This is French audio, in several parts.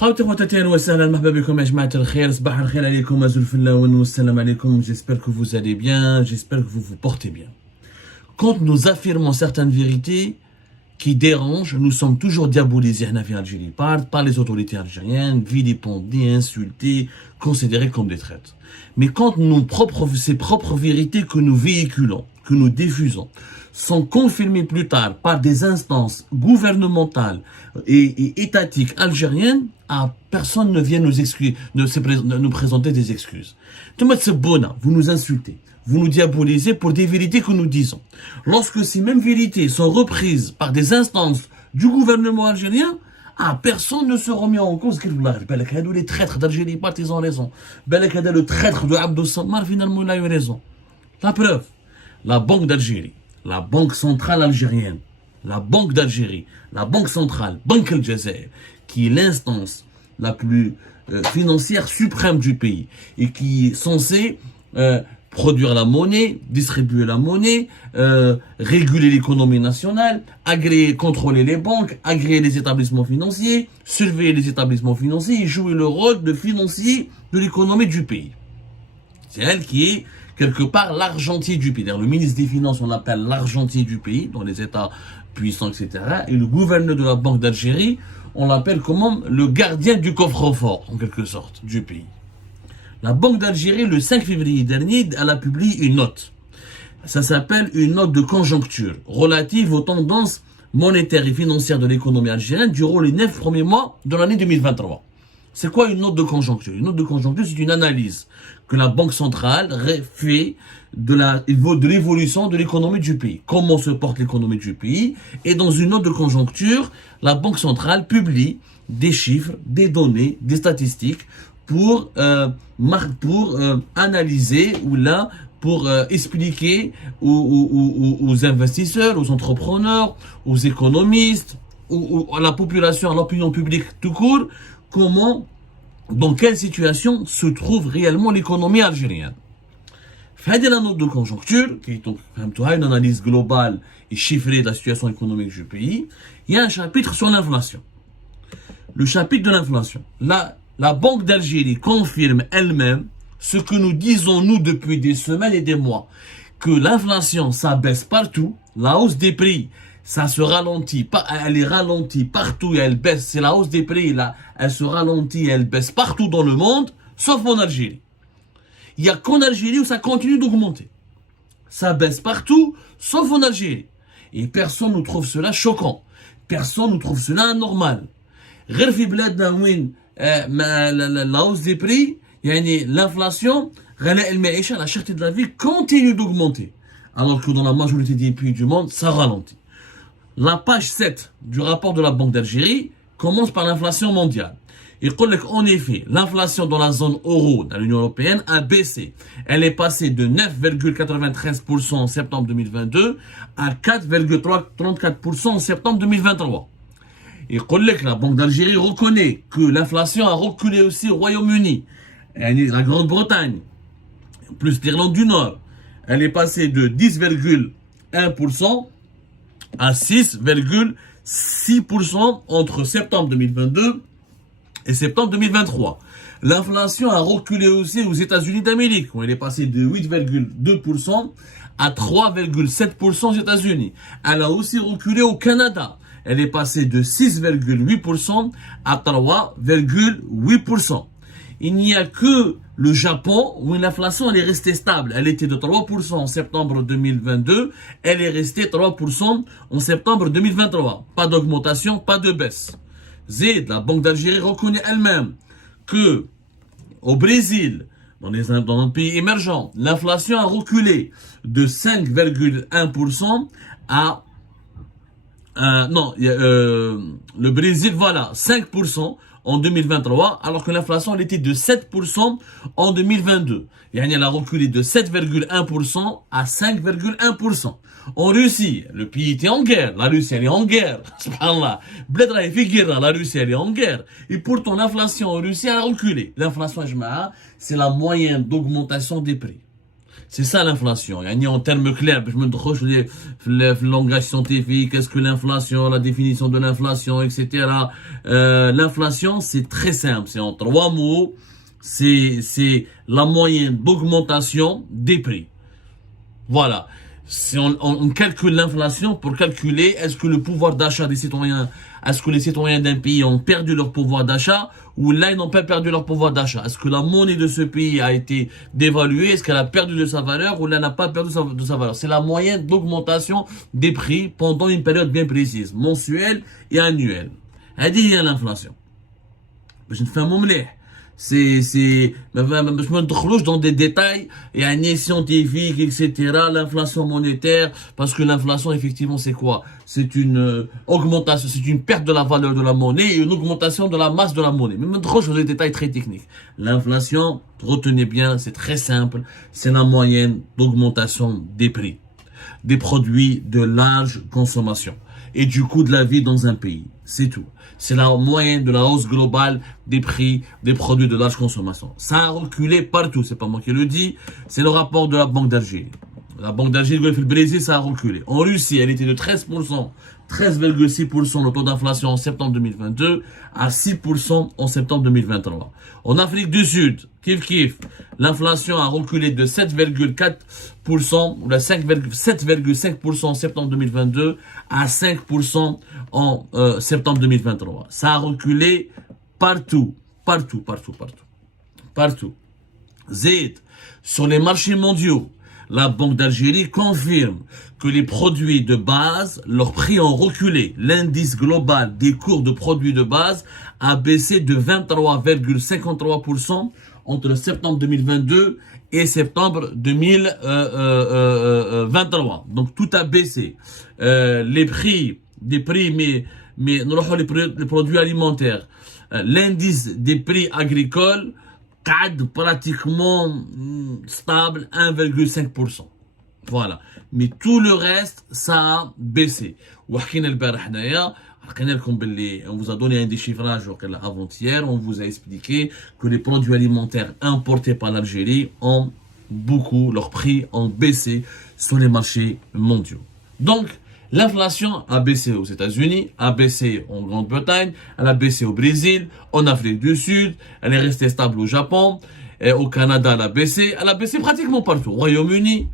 خواتي خواتاتي اهلا وسهلا مرحبا بكم يا جماعة الخير صباح الخير عليكم ازول الفلاون والسلام عليكم. J'espère que vous allez bien, j'espère que vous vous portez bien. Quand nous affirmons certaines vérités qui dérangent, nous sommes toujours diabolisés en Algérie par les autorités algériennes, vilipendés, insultés, considérés comme des traîtres. Mais quand ces propres vérités que nous véhiculons, que nous diffusons, sont confirmées plus tard par des instances gouvernementales et étatiques algériennes, personne ne vient nous présenter des excuses. Vous nous insultez, vous nous diabolisez pour des vérités que nous disons. Lorsque ces mêmes vérités sont reprises par des instances du gouvernement algérien, personne ne se remet en cause. Les traîtres d'Algérie, ils ont raison. Le traître de Abdou Sammar, finalement, il a eu raison. La preuve, la Banque d'Algérie, la Banque centrale algérienne, la Banque d'Algérie, la Banque centrale, Banque El Jazair, qui est l'instance la plus financière suprême du pays et qui est censée produire la monnaie, distribuer la monnaie, réguler l'économie nationale, agréer, contrôler les banques, agréer les établissements financiers, surveiller les établissements financiers et jouer le rôle de financier de l'économie du pays. C'est elle qui est quelque part l'argentier du pays. Le ministre des Finances, on l'appelle l'argentier du pays, dans les États puissants, etc. Et le gouverneur de la Banque d'Algérie, on l'appelle comment? Le gardien du coffre-fort, en quelque sorte, du pays. La Banque d'Algérie, le 5 février dernier, elle a publié une note. Ça s'appelle une note de conjoncture relative aux tendances monétaires et financières de l'économie algérienne durant les 9 premiers mois de l'année 2023. C'est quoi une note de conjoncture? Une note de conjoncture, c'est une analyse que la Banque centrale fait de l'évolution de l'économie du pays. Comment se porte l'économie du pays? Et dans une note de conjoncture, la Banque centrale publie des chiffres, des données, des statistiques pour analyser ou là pour expliquer aux investisseurs, aux entrepreneurs, aux économistes, à la population, à l'opinion publique tout court, dans quelle situation se trouve réellement l'économie algérienne. Fait la note de conjoncture, qui est donc une analyse globale et chiffrée de la situation économique du pays, il y a un chapitre sur l'inflation. Le chapitre de l'inflation. La Banque d'Algérie confirme elle-même ce que nous disons nous depuis des semaines et des mois, que l'inflation, ça baisse partout, la hausse des prix, ça se ralentit, elle est ralentie partout et elle baisse, c'est la hausse des prix, là, elle se ralentit et elle baisse partout dans le monde, sauf en Algérie. Il n'y a qu'en Algérie où ça continue d'augmenter. Ça baisse partout, sauf en Algérie. Et personne ne trouve cela choquant. Personne ne trouve cela anormal. La hausse des prix, l'inflation, la cherté de la vie continue d'augmenter. Alors que dans la majorité des pays du monde, ça ralentit. La page 7 du rapport de la Banque d'Algérie commence par l'inflation mondiale. Il dit qu'en effet, l'inflation dans la zone euro, dans l'Union européenne, a baissé. Elle est passée de 9,93% en septembre 2022 à 4,34% en septembre 2023. Il dit que la Banque d'Algérie reconnaît que l'inflation a reculé aussi au Royaume-Uni, la Grande-Bretagne, plus l'Irlande du Nord. Elle est passée de 10,1% à 6,6% entre septembre 2022 et septembre 2023. L'inflation a reculé aussi aux États-Unis d'Amérique, où elle est passée de 8,2% à 3,7% aux États-Unis. Elle a aussi reculé au Canada. Elle est passée de 6,8% à 3,8%. Il n'y a que le Japon où l'inflation elle est restée stable. Elle était de 3% en septembre 2022. Elle est restée 3% en septembre 2023. Pas d'augmentation, pas de baisse. La Banque d'Algérie reconnaît elle-même que au Brésil, dans nos pays émergents, l'inflation a reculé de 5,1% à le Brésil, voilà, 5% en 2023, alors que l'inflation elle était de 7% en 2022. Elle a reculé de 7,1% à 5,1%. En Russie, le pays était en guerre. La Russie, elle est en guerre. Subhanallah. La Russie, elle est en guerre. Et pourtant, l'inflation en Russie, elle a reculé. L'inflation, c'est la moyenne d'augmentation des prix. C'est ça l'inflation. En termes clairs, je me trouve le langage scientifique, qu'est-ce que l'inflation, la définition de l'inflation, etc. L'inflation, c'est très simple. C'est en 3 mots. C'est la moyenne d'augmentation des prix. Voilà. Si on calcule l'inflation pour calculer est-ce que le pouvoir d'achat des citoyens, est-ce que les citoyens d'un pays ont perdu leur pouvoir d'achat ou là ils n'ont pas perdu leur pouvoir d'achat. Est-ce que la monnaie de ce pays a été dévaluée, est-ce qu'elle a perdu de sa valeur ou là n'a pas perdu de sa valeur. C'est la moyenne d'augmentation des prix pendant une période bien précise, mensuelle et annuelle. هذه هي l'inflation. باش نفهموا مليح. Je me trouve dans des détails scientifiques, etc. L'inflation monétaire, parce que l'inflation, effectivement, c'est quoi? C'est une augmentation, c'est une perte de la valeur de la monnaie et une augmentation de la masse de la monnaie. Mais je me trouve dans des détails très techniques. L'inflation, retenez bien, c'est très simple, c'est la moyenne d'augmentation des prix, des produits de large consommation et du coût de la vie dans un pays. C'est tout. C'est la moyenne de la hausse globale des prix des produits de large consommation. Ça a reculé partout, c'est pas moi qui le dis, c'est le rapport de la Banque d'Algérie. La Banque d'Algérie, le Brésil, ça a reculé. En Russie, elle était de 13%, 13,6% le taux d'inflation en septembre 2022 à 6% en septembre 2023. En Afrique du Sud, kiff, l'inflation a reculé de 7,4% ou 7,5% en septembre 2022 à 5% en septembre 2023. Ça a reculé partout. Zed, sur les marchés mondiaux, la Banque d'Algérie confirme que les produits de base, leurs prix ont reculé. L'indice global des cours de produits de base a baissé de 23,53% entre septembre 2022 et septembre 2023. Donc tout a baissé. Les prix, mais nous avons les produits alimentaires. L'indice des prix agricoles pratiquement stable, 1,5%. Voilà. Mais tout le reste, ça a baissé. On vous a donné un déchiffrage avant-hier, on vous a expliqué que les produits alimentaires importés par l'Algérie ont beaucoup, leurs prix ont baissé sur les marchés mondiaux. Donc, l'inflation a baissé aux États-Unis, a baissé en Grande-Bretagne, elle a baissé au Brésil, en Afrique du Sud, elle est restée stable au Japon, et au Canada elle a baissé pratiquement partout, au Royaume-Uni.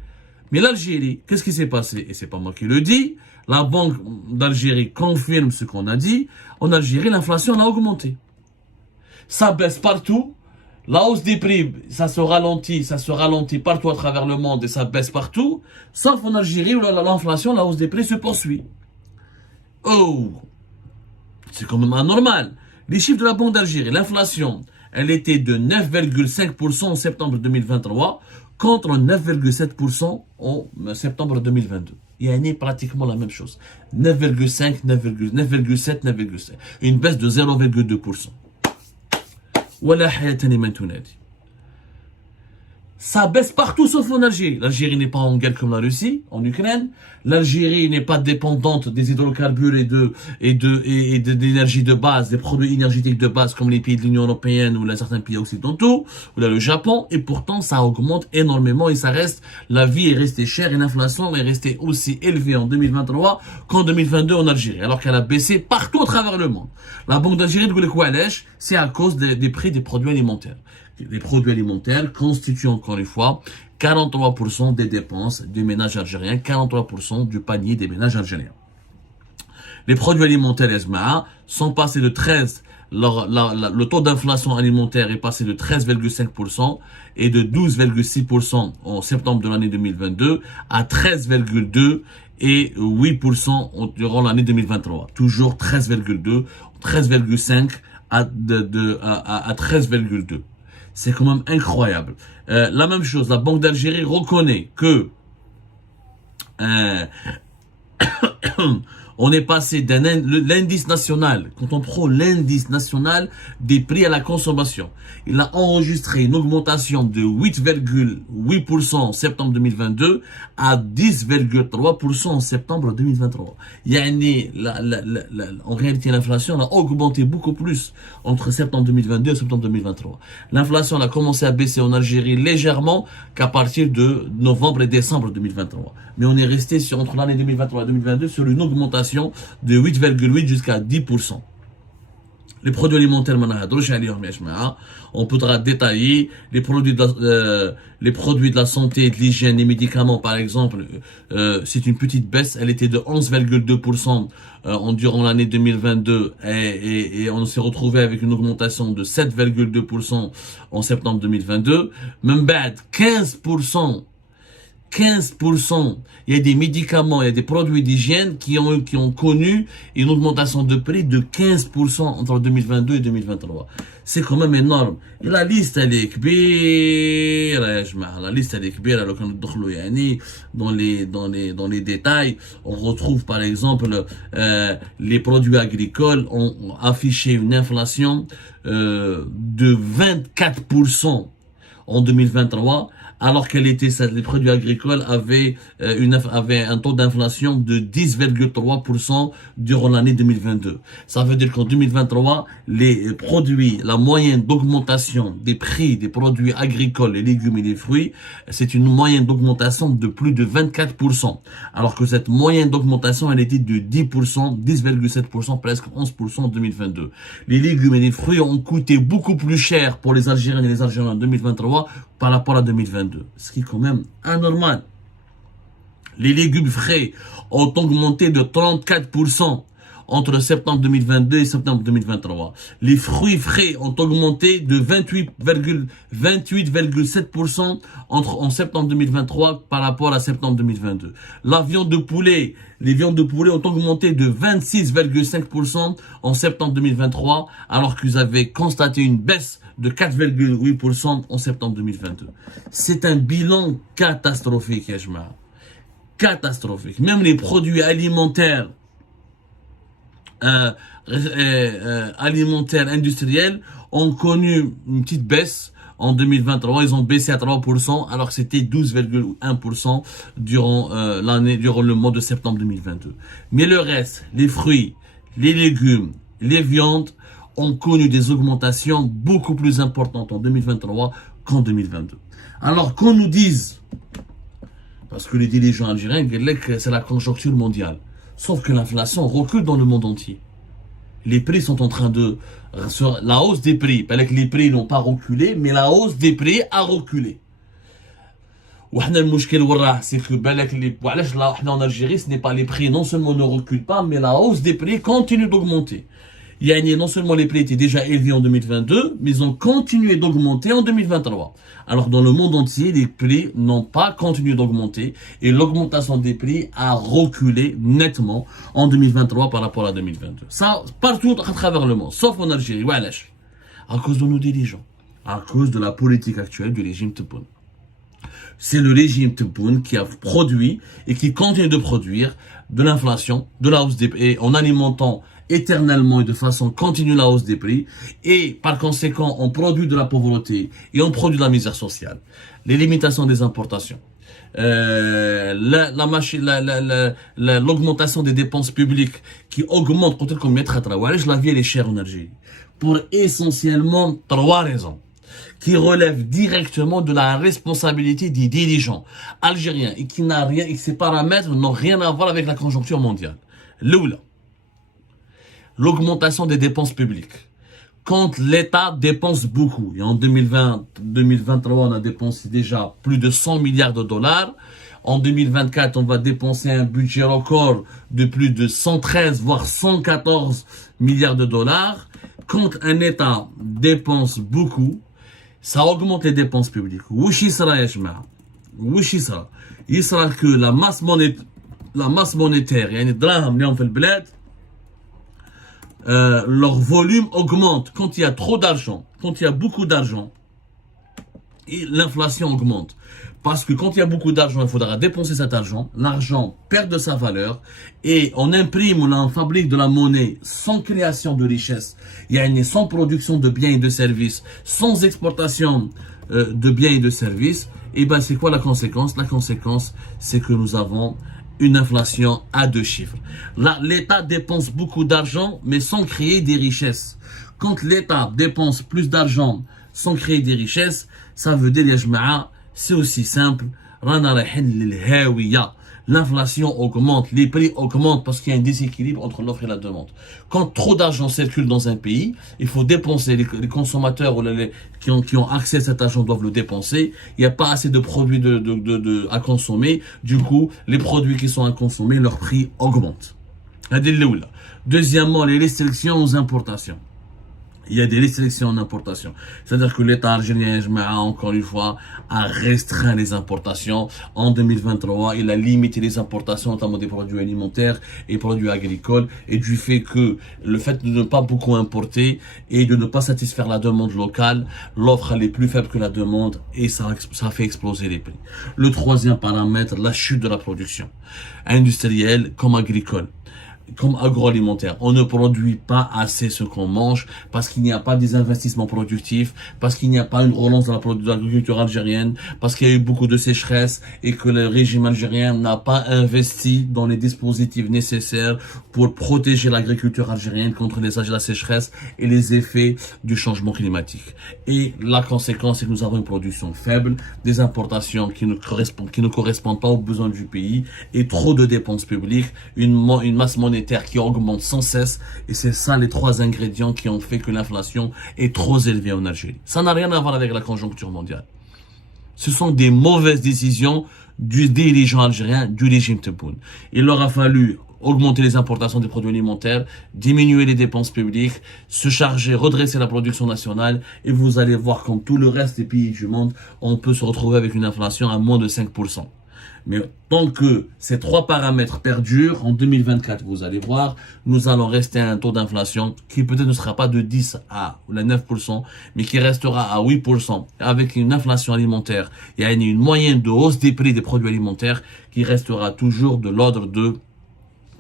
Mais l'Algérie, qu'est-ce qui s'est passé? Et c'est pas moi qui le dis, la Banque d'Algérie confirme ce qu'on a dit. En Algérie, l'inflation a augmenté. Ça baisse partout. La hausse des prix, ça se ralentit partout à travers le monde et ça baisse partout. Sauf en Algérie où l'inflation, la hausse des prix se poursuit. Oh! C'est quand même anormal. Les chiffres de la Banque d'Algérie, l'inflation, elle était de 9,5% en septembre 2023 contre 9,7% en septembre 2022. Il y a pratiquement la même chose. 9,5, 9,7, 9,7. Une baisse de 0,2%. ولا حياة لمن تنادي. Ça baisse partout sauf en Algérie. L'Algérie n'est pas en guerre comme la Russie, en Ukraine. L'Algérie n'est pas dépendante des hydrocarbures et d'énergie de base, des produits énergétiques de base comme les pays de l'Union européenne ou certains pays occidentaux, ou là le Japon. Et pourtant, ça augmente énormément et ça reste, la vie est restée chère et l'inflation est restée aussi élevée en 2023 qu'en 2022 en Algérie, alors qu'elle a baissé partout à travers le monde. La Banque d'Algérie, c'est à cause des prix des produits alimentaires. Les produits alimentaires constituent encore une fois 43% des dépenses des ménages algériens, 43% du panier des ménages algériens. Les produits alimentaires SMA sont passés de 13, le taux d'inflation alimentaire est passé de 13,5% et de 12,6% en septembre de l'année 2022 à 13,2% et 8% durant l'année 2023. Toujours 13,2, 13,5 à 13,2. C'est quand même incroyable. La même chose, la Banque d'Algérie reconnaît que On est passé l'indice national, quand on prend l'indice national des prix à la consommation, il a enregistré une augmentation de 8,8% en septembre 2022 à 10,3% en septembre 2023. En réalité, l'inflation a augmenté beaucoup plus entre septembre 2022 et septembre 2023. L'inflation a commencé à baisser en Algérie légèrement qu'à partir de novembre et décembre 2023. Mais on est resté entre l'année 2023 et 2022 sur une augmentation de 8,8 jusqu'à 10%. Les produits alimentaires, on pourra détailler les produits de la santé, de l'hygiène, les médicaments par exemple, c'est une petite baisse, elle était de 11,2% durant l'année 2022 et on s'est retrouvé avec une augmentation de 7,2% en septembre 2022. Même bad, 15%. Il y a des médicaments, il y a des produits d'hygiène qui ont connu une augmentation de prix de 15% entre 2022 et 2023. C'est quand même énorme. Et la liste, elle est kbir, la liste, elle est kbir, alors qu'on dans les détails, on retrouve par exemple, les produits agricoles ont affiché une inflation, de 24% en 2023, alors les produits agricoles avaient un taux d'inflation de 10,3% durant l'année 2022. Ça veut dire qu'en 2023, la moyenne d'augmentation des prix des produits agricoles, les légumes et les fruits, c'est une moyenne d'augmentation de plus de 24%. Alors que cette moyenne d'augmentation, elle était de 10%, 10,7%, presque 11% en 2022. Les légumes et les fruits ont coûté beaucoup plus cher pour les Algériens et les Algériens en 2023 par rapport à 2022. Ce qui est quand même anormal. Les légumes frais ont augmenté de 34% entre septembre 2022 et septembre 2023. Les fruits frais ont augmenté de 28,7% en septembre 2023 par rapport à septembre 2022. Les viandes de poulet ont augmenté de 26,5% en septembre 2023, alors qu'ils avaient constaté une baisse de 4,8% en septembre 2022. C'est un bilan catastrophique, Yajma. Catastrophique. Même les produits alimentaires industriels ont connu une petite baisse en 2023. Ils ont baissé à 3%, alors que c'était 12,1% durant le mois de septembre 2022. Mais le reste, les fruits, les légumes, les viandes ont connu des augmentations beaucoup plus importantes en 2023 qu'en 2022. Alors qu'on nous dise, parce que les dirigeants algériens disent que c'est la conjoncture mondiale, sauf que l'inflation recule dans le monde entier. Les prix sont en train la hausse des prix, pas que les prix n'ont pas reculé, mais la hausse des prix a reculé. C'est que en Algérie, ce n'est pas les prix, non seulement ne reculent pas, mais la hausse des prix continue d'augmenter. Non seulement les prix étaient déjà élevés en 2022, mais ils ont continué d'augmenter en 2023. Alors dans le monde entier, les prix n'ont pas continué d'augmenter et l'augmentation des prix a reculé nettement en 2023 par rapport à 2022. Ça, partout à travers le monde, sauf en Algérie. À cause de nos dirigeants, à cause de la politique actuelle du régime Tebboune. C'est le régime Tebboune qui a produit et qui continue de produire de l'inflation, de la hausse des prix, en alimentant éternellement et de façon continue la hausse des prix, et par conséquent on produit de la pauvreté et on produit de la misère sociale. Les limitations des importations, l'augmentation des dépenses publiques qui augmente la vie elle est chère en Algérie pour essentiellement 3 raisons qui relèvent directement de la responsabilité des dirigeants algériens et et ces paramètres n'ont rien à voir avec la conjoncture mondiale. L'augmentation des dépenses publiques. Quand l'État dépense beaucoup, et en 2023, on a dépensé déjà plus de 100 milliards de dollars. En 2024, on va dépenser un budget record de plus de 113, voire 114 milliards de dollars. Quand un État dépense beaucoup, ça augmente les dépenses publiques. Il sera que la masse monétaire, leur volume augmente. Quand il y a trop d'argent, quand il y a beaucoup d'argent, et l'inflation augmente. Parce que quand il y a beaucoup d'argent, il faudra dépenser cet argent. L'argent perd de sa valeur et on imprime ou on fabrique de la monnaie sans création de richesse. Il y a sans production de biens et de services, sans exportation de biens et de services. Et ben c'est quoi la conséquence? La conséquence, c'est que nous avons une inflation à 2 chiffres. Là, l'État dépense beaucoup d'argent, mais sans créer des richesses. Quand l'État dépense plus d'argent sans créer des richesses, ça veut dire, ya jma'a, c'est aussi simple. L'inflation augmente, les prix augmentent parce qu'il y a un déséquilibre entre l'offre et la demande. Quand trop d'argent circule dans un pays, il faut dépenser, les consommateurs ou qui ont accès à cet argent doivent le dépenser. Il n'y a pas assez de produits à consommer. Du coup, les produits qui sont à consommer, leur prix augmente. Deuxièmement, les restrictions aux importations. Il y a des restrictions en importation. C'est-à-dire que l'État algérien, encore une fois, a restreint les importations. En 2023, il a limité les importations, notamment des produits alimentaires et produits agricoles. Et du fait que le fait de ne pas beaucoup importer et de ne pas satisfaire la demande locale, l'offre elle est plus faible que la demande et ça fait exploser les prix. Le troisième paramètre, la chute de la production industrielle comme agricole, comme agroalimentaire. On ne produit pas assez ce qu'on mange parce qu'il n'y a pas des investissements productifs, parce qu'il n'y a pas une relance de l'agriculture algérienne, parce qu'il y a eu beaucoup de sécheresse et que le régime algérien n'a pas investi dans les dispositifs nécessaires pour protéger l'agriculture algérienne contre la sécheresse et les effets du changement climatique. Et la conséquence, c'est que nous avons une production faible, des importations qui ne correspondent pas aux besoins du pays et trop de dépenses publiques, une masse monétaire qui augmente sans cesse, et c'est ça les 3 ingrédients qui ont fait que l'inflation est trop élevée en Algérie. Ça n'a rien à voir avec la conjoncture mondiale. Ce sont des mauvaises décisions du dirigeant algérien, du régime Tebboune. Il leur a fallu augmenter les importations des produits alimentaires, diminuer les dépenses publiques, se charger, redresser la production nationale, et vous allez voir comme tout le reste des pays du monde, on peut se retrouver avec une inflation à moins de 5%. Mais tant que ces 3 paramètres perdurent, en 2024, vous allez voir, nous allons rester à un taux d'inflation qui peut-être ne sera pas de 10 à 9%, mais qui restera à 8%, avec une inflation alimentaire. Il y a une moyenne de hausse des prix des produits alimentaires qui restera toujours de l'ordre de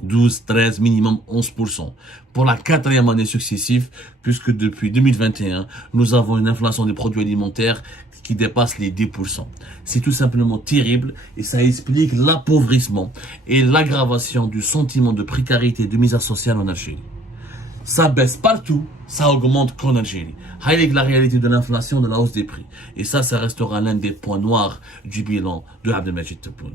12, 13, minimum 11%. Pour la 4e année successive, puisque depuis 2021, nous avons une inflation des produits alimentaires qui dépasse les 10%. C'est tout simplement terrible et ça explique l'appauvrissement et l'aggravation du sentiment de précarité et de misère sociale en Algérie. Ça baisse partout, ça augmente qu'en Algérie. Avec la réalité de l'inflation, de la hausse des prix. Et ça restera l'un des points noirs du bilan de Abdelmajid Tebboune.